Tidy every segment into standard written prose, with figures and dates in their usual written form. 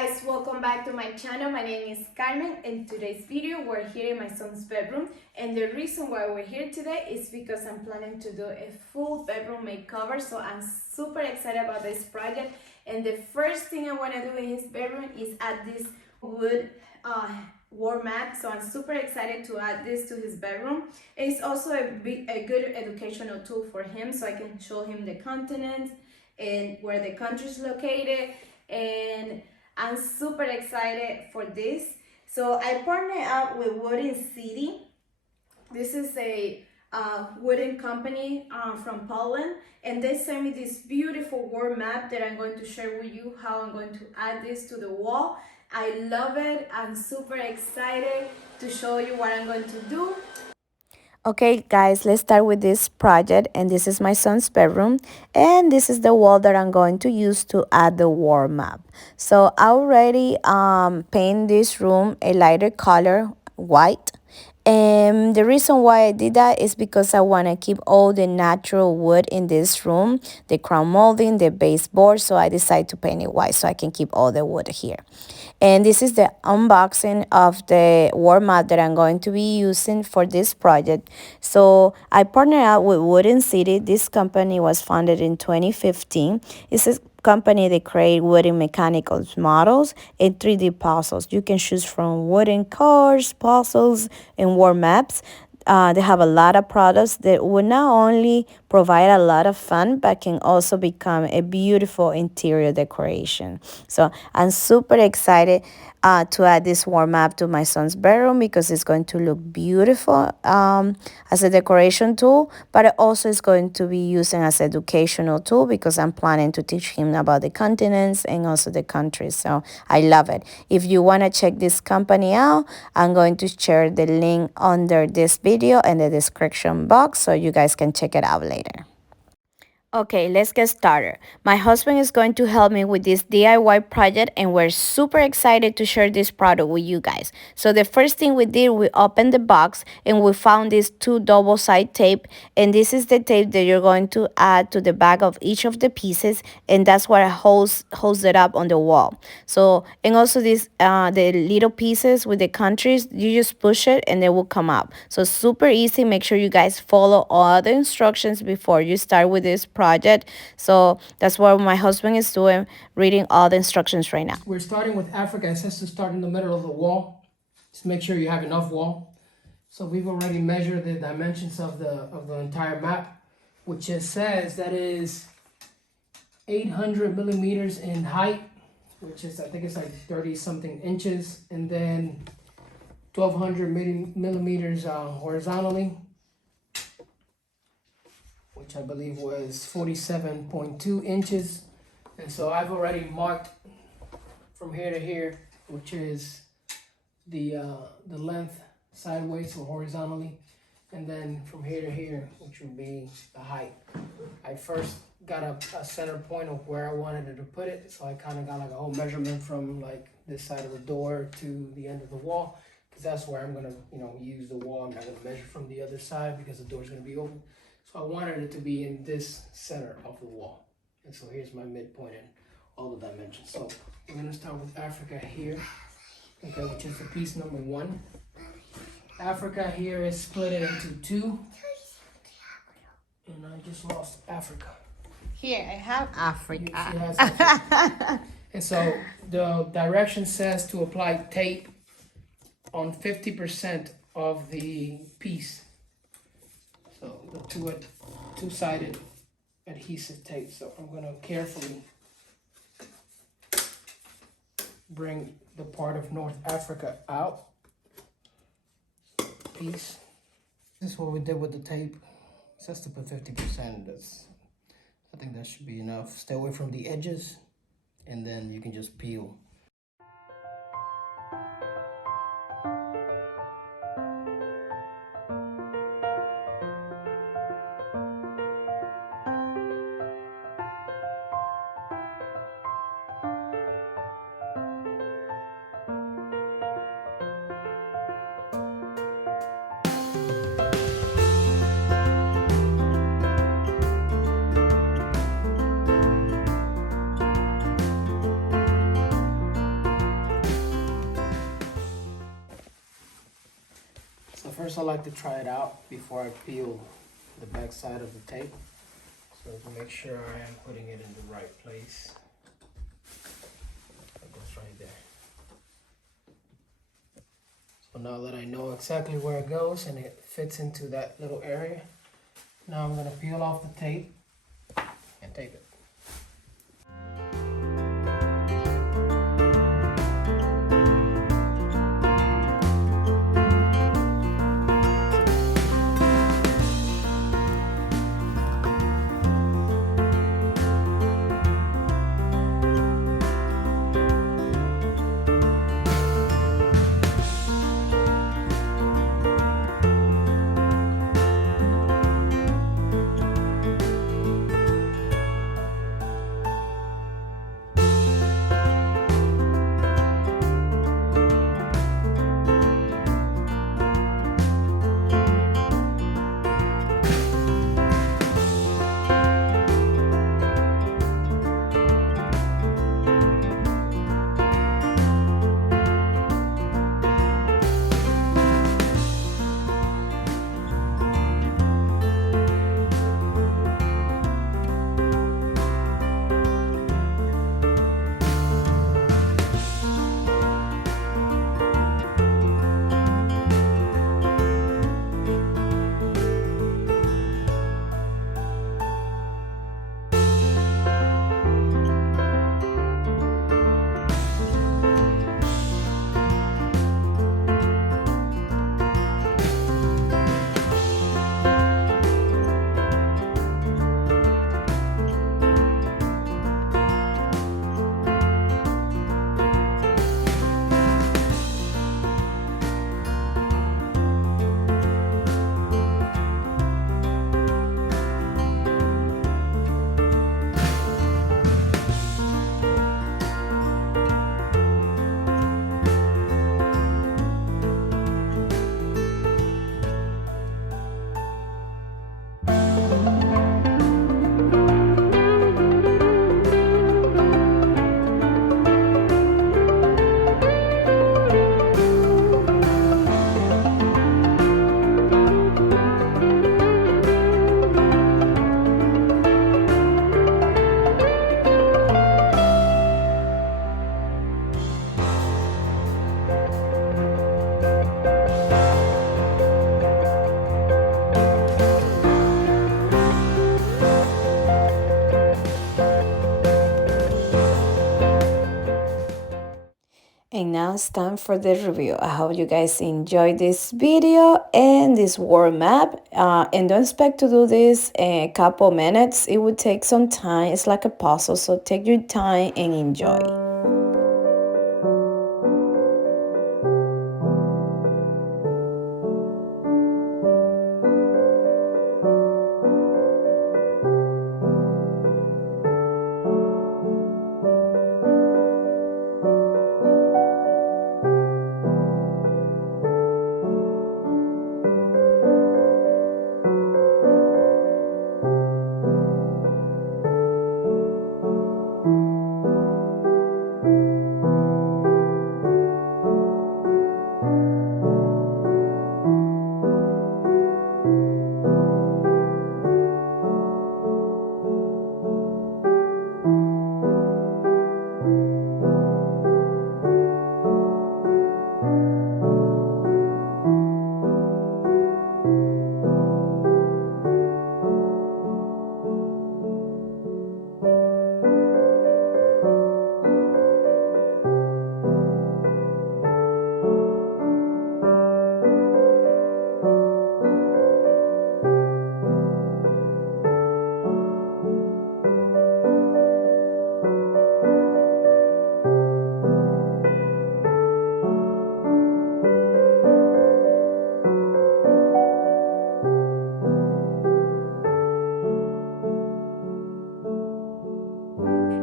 guys, welcome back to my channel. My name is Carmen. In today's video we're here in my son's bedroom, and the reason why we're here today is because I'm planning to do a full bedroom makeover. So I'm super excited about this project, and the first thing I want to do in his bedroom is add this wood wall map. So I'm super excited to add this to his bedroom. It's also a good educational tool for him, so I can show him the continents and where the country is located, and I'm super excited for this. So I partnered up with Wooden City. This is a wooden company from Poland, and they sent me this beautiful wall map that I'm going to share with you how I'm going to add this to the wall. I love it. I'm super excited to show you what I'm going to do. Okay guys, let's start with this project, and this is my son's bedroom, and this is the wall that I'm going to use to add the wall map. So I already paint this room a lighter color, white. And the reason why I did that is because I want to keep all the natural wood in this room, the crown molding, the baseboard. So I decided to paint it white so I can keep all the wood here. And this is the unboxing of the wall map that I'm going to be using for this project. So I partnered out with Wooden City. This company was founded in 2015. It's a company that create wooden mechanical models and 3D puzzles. You can choose from wooden cars, puzzles, and wall maps. They have a lot of products that will not only provide a lot of fun, but can also become a beautiful interior decoration. So I'm super excited to add this wall map to my son's bedroom because it's going to look beautiful as a decoration tool, but it also is going to be used as an educational tool because I'm planning to teach him about the continents and also the countries. So I love it. If you want to check this company out, I'm going to share the link under this video in the description box so you guys can check it out later. Okay, let's get started. My husband is going to help me with this DIY project, and we're super excited to share this product with you guys. So the first thing we did, we opened the box and we found these two double-side tape, and this is the tape that you're going to add to the back of each of the pieces, and that's what holds it up on the wall. So, and also this the little pieces with the countries, you just push it and they will come up. So super easy. Make sure you guys follow all the instructions before you start with this project. So that's what my husband is doing, reading all the instructions right now. We're starting with Africa. It says to start in the middle of the wall. Just make sure you have enough wall. So we've already measured the dimensions of the entire map, which it says that is 800 millimeters in height, which is, I think it's like 30 something inches, and then 1200 millimeters horizontally, which I believe was 47.2 inches. And so I've already marked from here to here, which is the length sideways or horizontally, and then from here to here, which would be the height. I first got a center point of where I wanted it to put it, so I kind of got like a whole measurement from like this side of the door to the end of the wall, because that's where I'm gonna use the wall. I'm not gonna measure from the other side because the door's gonna be open. So I wanted it to be in this center of the wall. And so here's my midpoint and all the dimensions. So we're gonna start with Africa here, okay, which is the piece number 1. Africa here is split into 2. And I just lost Africa. Here, I have Africa. Africa. And so the direction says to apply tape on 50% of the piece. So the two-sided adhesive tape. So I'm gonna carefully bring the part of North Africa out. Piece. This is what we did with the tape. It says to put 50%. I think that should be enough. Stay away from the edges, and then you can just peel. first I like to try it out before I peel the back side of the tape. So to make sure I am putting it in the right place. That goes right there. So now that I know exactly where it goes and it fits into that little area, now I'm going to peel off the tape and tape it. And now it's time for the review. I hope you guys enjoyed this video and this world map. And don't expect to do this in a couple minutes. It would take some time. It's like a puzzle, so take your time and enjoy.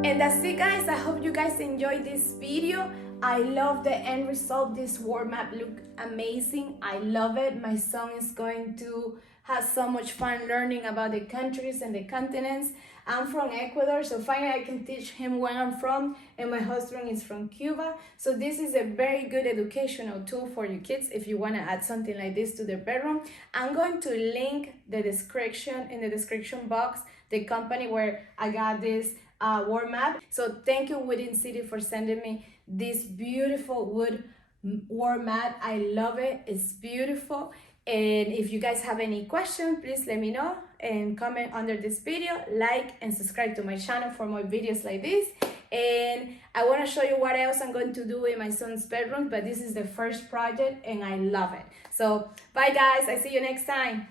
And that's it, guys. I hope you guys enjoyed this video. I love the end result. This world map look amazing. I love it. My son is going to have so much fun learning about the countries and the continents. I'm from Ecuador, so finally I can teach him where I'm from, and my husband is from Cuba. So this is a very good educational tool for your kids if you want to add something like this to their bedroom. I'm going to link the description in the description box, the company where I got this world map. So thank you Wooden City for sending me this beautiful wood world map. I love it, it's beautiful. And if you guys have any questions, please let me know and comment under this video, like and subscribe to my channel for more videos like this. And I want to show you what else I'm going to do in my son's bedroom, but this is the first project and I love it. So bye guys, I see you next time.